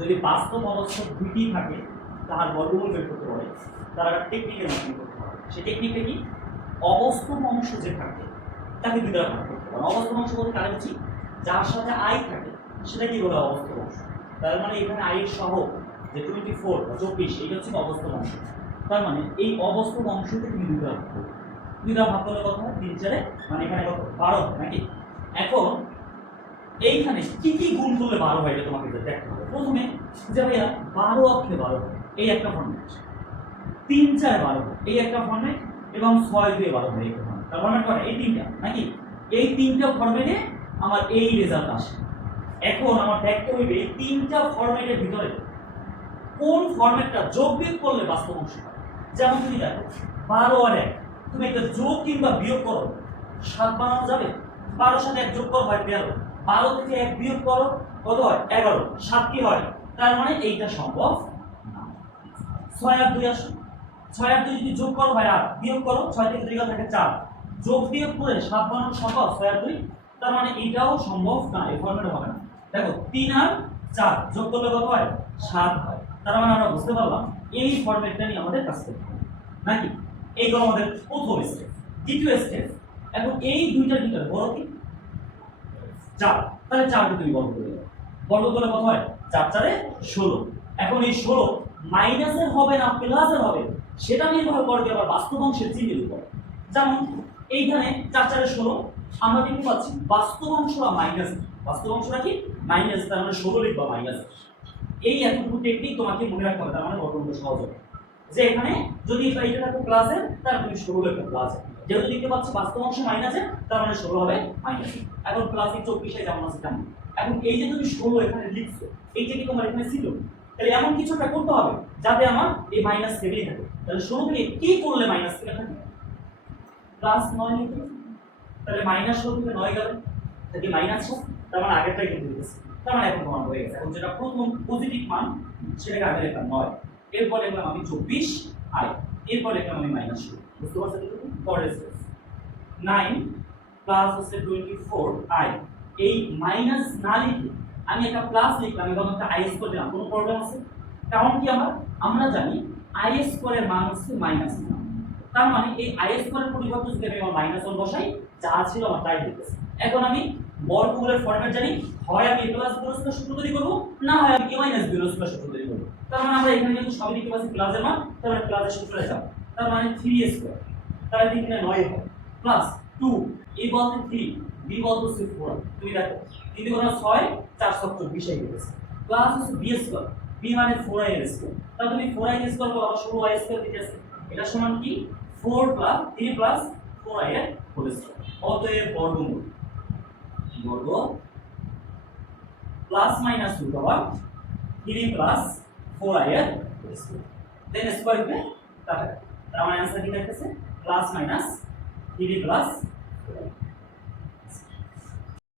যদি বাস্তব অবস্থা দুইটি থাকে তার বর্গমূল বের করতে পারে, তার একটা টেকনিকের মাধ্যমে করতে হবে। সেই টেকনিকটা কি? অবস্থব অংশ যে থাকে তাকে দুইটা ভাগ করতে পারে। অবস্থব অংশ বলতে কারে বুঝি? যার সাথে আই থাকে সেটা কি বলে অবস্থব অংশ। তার মানে এখানে আই এর সহ যে 24 বা 24 এটা হচ্ছে অবস্থব অংশ। তার মানে এই অবস্থব অংশকে তুমি দুইটা ভাগ করবে। দুইটা ভাগ করলে কত হয়? 3 4 মানে এখানে কত 12 হয় নাকি? এখন এইখানে কি কি গুণ করলে 12 হয় এটা তোমাকে দেখতে হবে। প্রথমে যে ভাইয়া 12 অক্ষে 12 হয় এই একটা ফর্মেট, 3 4 12 হয় এই একটা ফর্মেট, এবং 6 2 12 হয় এই একটা ফর্মেট। তার ফর্মেট কয়টা? এই তিনটা নাকি? এই তিনটা ফর্মেটে আমার এই রেজাল্ট আসে। এখন আমার দেখতে হইবে এই তিনটা ফর্মেটের ভিতরে কোন ফর্মেটটা যোগ বিয়োগ করলে বাস্তব অংশ হয়। যেমন তুমি দেখো 12 আর 1, তুমি একটা যোগ কিংবা বিয়োগ করো 7 বানানো যাবে? 12 সাথে 1 যোগ করো হয় 13, 12 থেকে 1 বিয়োগ করো কত হয়? 11, 7 কি হয়? তার মানে এইটা সম্ভব না। 6 আর 2 আসো, 6 আর 2 যদি যোগ করো হয় 8, বিয়োগ করো 6 থেকে 2 থাকে 4, যোগ বিয়োগ করে 7 বানানো সম্ভব? 6 আর 2, তার মানে এটাও সম্ভব না, এই ফর্মেটে হবে না। দেখো 3 আর 4 যোগ করলে কত হয়? 7 হয়। তার মানে আমরা বুঝতে পারলাম এই ফরম্যাটটা নিয়ে আমাদের কাজ করতে হবে নাকি? এইগুলো আমাদের প্রথম স্টেপ। দ্বিতীয় স্টেপ, এখন এই দুইটার ভিতরে বড় কি? 4, তাহলে 4 কে তুমি বর্গ করে দাও। বর্গ করলে কত হয়? 4 4 এ 16। এখন এই 16 মাইনাসের হবে না প্লাসের হবে সেটা নির্ভর করবে আবার বাস্তব অংশের চিহ্নের উপর। যেমন এইখানে 4 4 এ 16, আমরা কিন্তু পাচ্ছি বাস্তব অংশটা মাইনাস, বাস্তব অংশটা কি? মাইনাস, তার মানে 16 লিখবা মাইনাস। এই এতটুকু টেকনিক তোমাকে মনে রাখতে হবে, তার মানে বর্গমূল সহজ হবে। যে এখানে যদি এটা থাকে প্লাসের, তার মানে 16 একটা প্লাস, যেহেতু দেখতে পাচ্ছি বাস্তব অংশ মাইনাসের, তার মানে 16 হবে মাইনাস। এখন প্লাস 24 এ যেমন আছে তেমন। এখন এই যে তুমি 16 এখানে লিখছো, এইটা কি তোমার এখানে ছিল? তাহলে এমন কিছু একটা করতে হবে যাতে আমার এই মাইনাস থেকেই থাকে। তাহলে 16 থেকে কি করলে মাইনাস থেকে থাকে? প্লাস 9 লিখবে, তাহলে মাইনাস 16 থেকে 9 গেল, তাহলে মাইনাস 6, তার মানে আগেরটাই কিন্তু লিখেছি। তার মানে এখন তোমার হয়ে গেছে। এখন যেটা প্রথম পজিটিভ মান সেটাকে আগে লিখলাম 9, এরপর লিখলাম আমি 24 আই, এরপর লিখলাম আমি মাইনাস 2। বুঝতে পারছেন? পরের স্টেপ 9 প্লাস হচ্ছে 24 আই, এই মাইনাস না লিখে আমি একটা প্লাস লিখলাম এবং একটা আই স্কোয়ার দিলাম, কোনো প্রবলেম আছে? কারণ কি আমরা জানি আই স্কোয়ারের মান হচ্ছে মাইনাস 1, তার মানে এই আই স্কোয়ারের পরিবর্তে যদি আমি আমার মাইনাস 1 বসাই, যা ছিল আমার তাই লিখতেছি। এখন আমি বর্গমূলের ফরম্যাট জানি, হয় আমি a প্লাস b স্কয়ার সূত্র তৈরি করব, না হয় আমি a মাইনাস b স্কয়ার সূত্র তৈরি করব। তার মানে আমরা এখানে যেহেতু সবই লিখতে পাচ্ছি প্লাসের মান, তার মানে প্লাসের সূত্রে যাব। তার মানে 3a স্কয়ার, তার মানে এখানে 9 হবে, প্লাস 2 a বলতে 3, b বলতে 4। তুমি দেখো 3 × 6 4 7 20 হয়ে গেছে, প্লাস হচ্ছে b স্কয়ার, b মানে 4a স্কয়ার। তাহলে তুমি 4a স্কয়ার করো 16a স্কয়ার দিতেছে, এটা সমান কি? 4 প্লাস 3 প্লাস 4a এর হোল স্কয়ার। অতএব বর্গমূল বর্গ plus minus root over 3 plus 4i এর স্কয়ার, দেন স্কয়ার দিলে কাটা। তার মানে आंसर কি থাকতেছে? Plus minus 3 plus 4i।